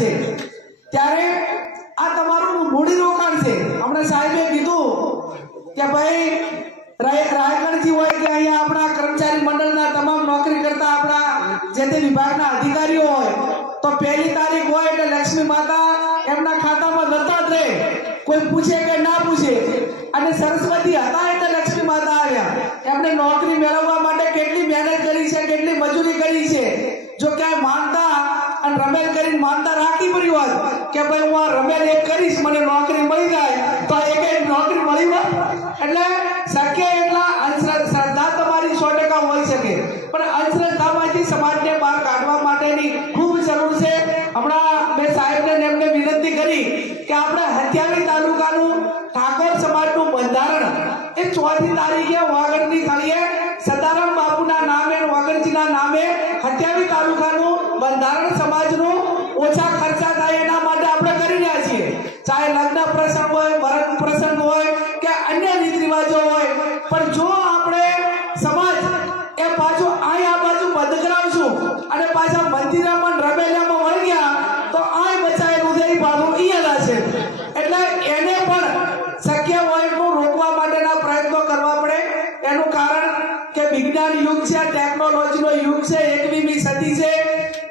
છે ત્યારે આ તમારું મૂડી રોકાણ છે। હમણાં સાહેબે કીધું કે ભાઈ રાયગણજી હોય કે અહીંયા આપણા કર્મચારી મંડળના તમામ નોકરી કરતા આપણા જે તે વિભાગના અધિકારીઓ હોય તો પહેલી તારીખ હોય એટલે લક્ષ્મી માતા એમના ખાતામાં દત્તા જ રહે, કોઈ પૂછે કે ના પૂછે। અને સરસ્વતી હતા એટલે લક્ષ્મી માતા આવ્યા। એમને નોકરી મેળવવા માટે કેટલી મહેનત કરી છે, કેટલી મજૂરી કરી છે। જો ક્યાંય માનતા અને રમેલ કરીને માનતા રાખી પડી હોત કે ભાઈ હું આ રમેલ એક કરીશ મને નોકરી મળી જાય તો એક નોકરી મળી હોત। એટલે શક્ય એટલા અંધશ્રદ્ધા તમારી 100% હોઈ શકે પણ અંધશ્રદ્ધામાંથી સમાજને બહાર કાઢવા માટેની ખૂબ જરૂર છે। હમણાં મેં સાહેબને એમને વિનંતી કરી કે આપણે હથિયાવી તાલુકાનું ઠાકોર સમાજનું બંધારણ એ 4મી તારીખે વાગડની થળીએ સદારામ બાપુના નામે વાગડજીના નામે હથિયાવી તાલુકાનું બંધારણ સમાજનું ઓછા ખર્ચા થાય એના માટે આપણે કરી રહ્યા છીએ। ચાહે લગ્ન પ્રસંગ હોય, મરણ પ્રસંગ હોય કે અન્ય રીત રિવાજો હોય, પણ જો આપણે સમાજ એ પાછું આ બાજુ બંધ કરાવશું અને પાછા મંદિરમાં રમેલામાં વળગ્યા તો આ બચાવેલું છે એ પાછું અહીંયા છે। એટલે એને પણ શક્ય હોય તો રોકવા માટેના પ્રયત્નો કરવા પડે। એનું કારણ કે વિજ્ઞાન યુગ છે, ટેકનોલોજીનો યુગ છે, 21મી સદી છે।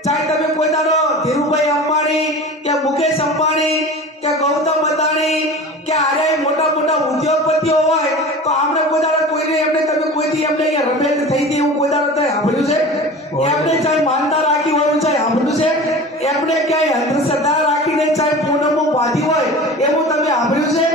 ચાહે તમે કોઈ દાડો ધીરુભાઈ અંબાણી કે મુકેશ અંબાણી કે ગૌતમ અદાણી કે આરે મોટા મોટા ઉદ્યોગપતિઓ હોય તો આપણે કોઈ દાડો કોઈને એમને તમે કોઈથી એમને રમેલ થઈ ગઈ એવું કોઈ દાડો થાય સાંભળ્યું છે? એમને ચાહે માનતા રાખી હોય ચાહે સાંભળ્યું છે? એમને ક્યાંય અંધશ્રદ્ધા રાખીને ચાહે પૂનમો બાંધી હોય એવું તમે સાંભળ્યું છે?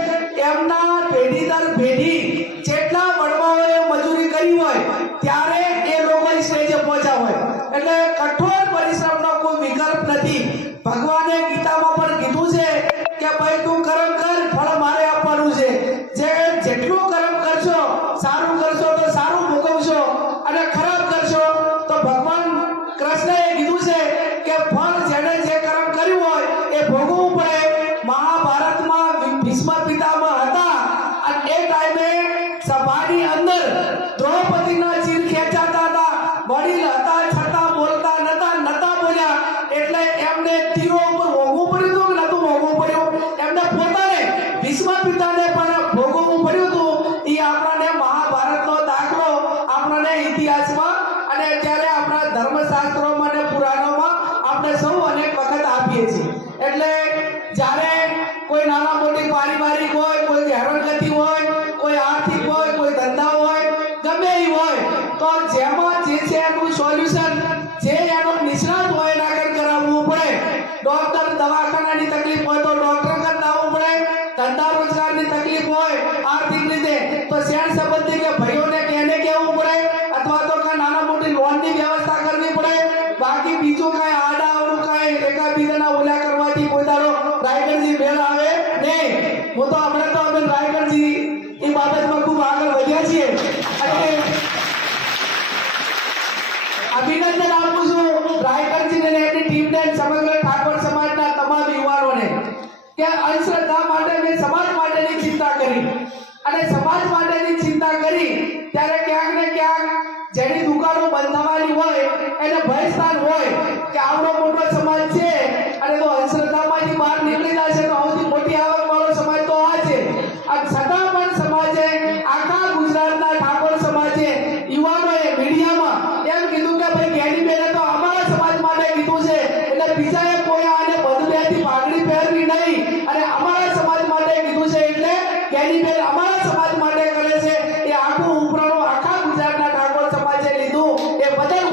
એમના પેઢી દર પેઢી જેટલા વડવાઓએ મજૂરી કરી હોય ત્યારે એ લોકો સ્ટેજે પહોંચ્યા હોય। એટલે કઠોર પરિશ્રમનો કોઈ વિકલ્પ નથી। ભગવાને ગીતામાં પણ કીધું છે કે ભાઈ તું કર્મ કર, ફળ મારે આપવાનું છે। જેટલું કર્મ કરશો, સારું કરશો તો સારું ભોગવશો અને ખરાબ કરશો તો ભગવાન કૃષ્ણએ કીધું છે કે ફળ જેણે જે કર્મ કર્યું હોય એ ભોગવવું પડે। મહાભારતમાં ભીષ્મ પિતામહ હતા અને એ ટાઈમે સભાની અંદર દ્રૌપદીના ચીર ખેંચાતા હતા, વડીલ હતા છતાં બોલતા નતા બોલ્યા એટલે એમને તીરો ઉપર ભોગવવું પડ્યું હતું કે નતું ભોગવવું પડ્યું? એમને પોતાને ભીષ્મ પિતાને પણ ભોગવવું પડ્યું હતું। એ આપણને મહાભારતનો દાખલો આપણને ઇતિહાસમાં અને અત્યારે આપણા ધર્મશાસ્ત્રોમાં અને પુરાણોમાં આપણે સૌ અનેક વખત આપીએ છીએ। એટલે જ્યારે કોઈ નાના મોટી પારિવારિક હોય, કોઈ હેરાનગતિ હોય, કોઈ આર્થિક હોય, કોઈ ધંધા હોય, ગમે એ હોય તો જેમાં જે છે એનું સોલ્યુશન જે એનો નિષ્ણાત હોય એના આગળ કરાવવું પડે। ડોક્ટર દવાખાનાની તકલીફ હોય તો ડોક્ટર આગળ આવવું પડે, ધંધા રોજગારની તકલીફ હોય આર્થિક રીતે તો શેર સંબંધી કે ભાઈઓને એને કહેવું પડે અથવા તો કાંઈ નાના મોટી લોનની વ્યવસ્થા કરવી પડે। બાકી બીજું કાંઈ આડાઅવળું કાંઈ એકાબીજાના ઓલા કરવાથી કોઈ દાડો રાયગણજી મેળ આવે નહીં। હું તો હમણાં તો અમે રાયગણજી એ બાબતમાં ખૂબ આગળ વધ્યા છીએ અને અભિનંદન આપું છું રાયગણજીને અને એમની ટીમને, સમગ્ર ઠાકોર સમાજના તમામ યુવાનોને કે અંધશ્રદ્ધા માટે મેં સમાજ માટેની ચિંતા કરી અને સમાજ માટેની ચિંતા કરી ત્યારે ક્યાંક ને ક્યાંક જેની દુકાનો બંધ થવાની હોય એને ભયસ્થાન હોય કે આવડો મોટો સમાજ છે અને તો અંધશ્રદ્ધામાંથી બહાર નીકળી જશે તો સૌથી મોટી આવકવાળો સમાજ તો આ છે। અને છતાં પણ સમાજે આખા ગુજરાતના ઠાકોર સમાજે યુવાનોએ મીડિયામાં એમ કીધું કે ભાઈ જ્ઞાનીબેને તો અમારા સમાજ માટે કીધું છે એટલે બીજાએ કોઈ આને બધું પાઘડી પહેરવી નહીં અને અમારા સમાજ માટે કીધું છે એટલે જ્ઞાનીબેન અમારા સમાજ માટે કરે છે। એ આખું ઉપરાણું આખા ગુજરાતના ઠાકોર સમાજે લીધું એ બદલ